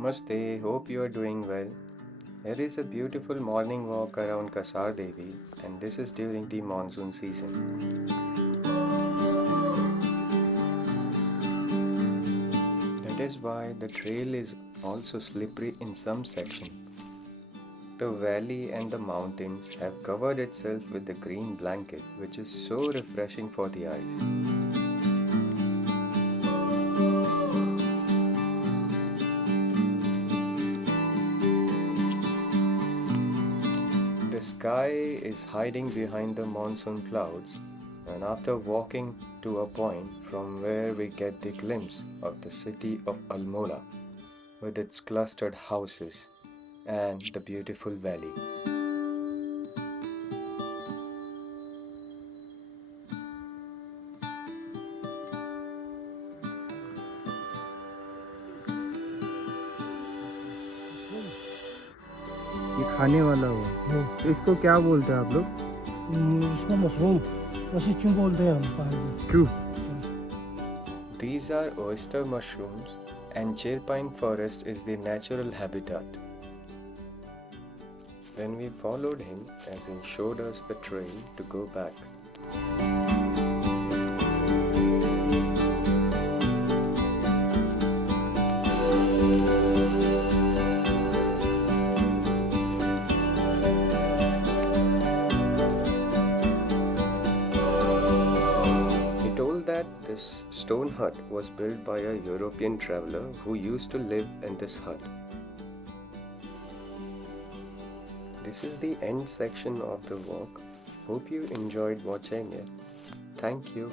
Namaste, hope you are doing well. Here is a beautiful morning walk around Kasar Devi, and this is during the monsoon season. That is why the trail is also slippery in some section. The valley and the mountains have covered itself with a green blanket, which is so refreshing for the eyes. The sky is hiding behind the monsoon clouds, and after walking to a point from where we get the glimpse of the city of Almola with its clustered houses and the beautiful valley. ये खाने वाला हुआ तो इसको क्या बोलते हैं आप लोग? इसको मशरूम वैसे क्यों बोलते हैं हम पहाड़ में क्यों? These are oyster mushrooms, and Chir Pine forest is the natural habitat. Then we followed him as he showed us the trail to go back. He told that this stone hut was built by a European traveler who used to live in this hut. This is the end section of the walk. Hope you enjoyed watching it. Thank you.